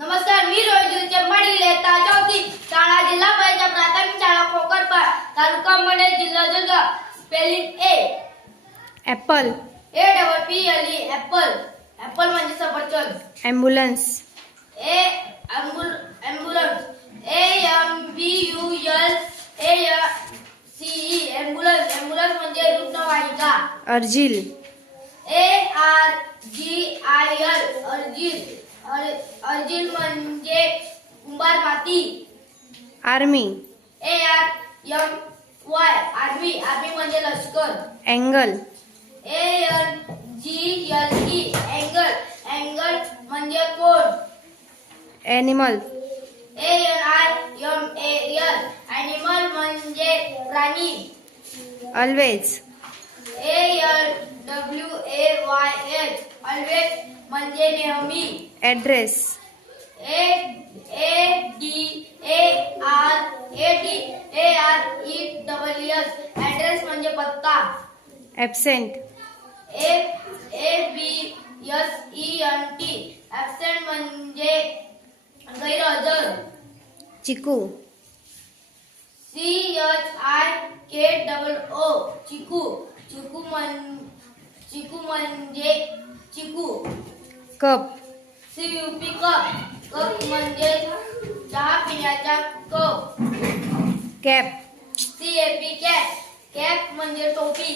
नमस्कार, मी रोहित चंबाडी इयत्ता चौथी, शाळा जिल्हा परिषद प्राथमिक शाळा खोकरपाड, तालुका मनेर, जिल्हा Jalgaon. Spelling A Apple, APPLE Apple. Apple म्हणजे सफरचंद. Ambulance, ambulance AMBULANCE ambulance. Ambulance म्हणजे रुग्णवाहिका. अर्जिल, ARGIL अर्जिल. अर्जिल म्हणजे कुंभार माती. Army, ARMY army. आर्मी म्हणजे लष्कर. Angle, ANGLE angle. अँगल म्हणजे कोन. ॲनिमल, ANIMAL ॲनिमल म्हणजे प्राणी. ऑलवेज, ALWAYS ऑलवेज म्हणजे नेहमी. ॲड्रेस, ADRESS ॲड्रेस म्हणजे पत्ता. ॲब्सेंट, ABSENT ॲब्सेंट म्हणजे गैरहजर. चिकू, CHIKOO चिकू. चिकू म्हणजे चिकू. Cup, CUP cup. कप म्हणजे चहा पिण्याचा cup. Cap, CAP cap. Cap म्हणजे टोपी.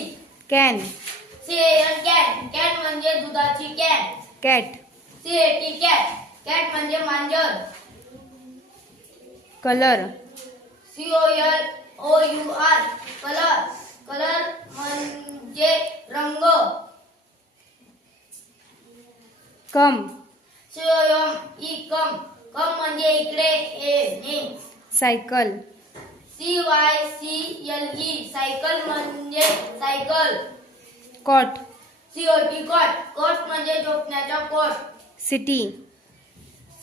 Can, CAN can. कॅन म्हणजे दुधाची can. Cat, CAT cat. Cat म्हणजे मांजर. Colour, COLOUR colour. कलर म्हणजे रंग. कम, COME कम. कम म्हणजे इकडे ये. सायकल, CYCLE सायकल म्हणजे cycle. Cot, COT cot. Cot म्हणजे झोपण्याचा कोट. City,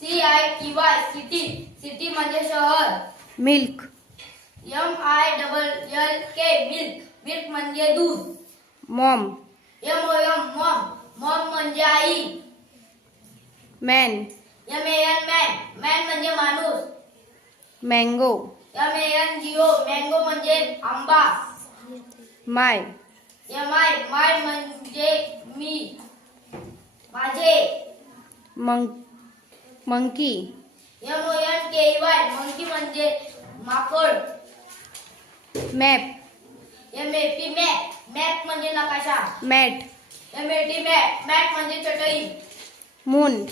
CITY city. सिटी म्हणजे शहर. Milk, MILLK milk. मिल्क म्हणजे दूध. Maugham, MOM mom. मॉम म्हणजे आई. Man, MAN man. मॅन म्हणजे माणूस. मँगो, MANGO मँगो म्हणजे आंबा. माय, माय म्हणजे मी. माझे. मंकी, MONKEY मंकी म्हणजे माकड. Map, MAP map. मॅप म्हणजे नकाशा. Mat, MAT mat. मॅट म्हणजे चटई. मून,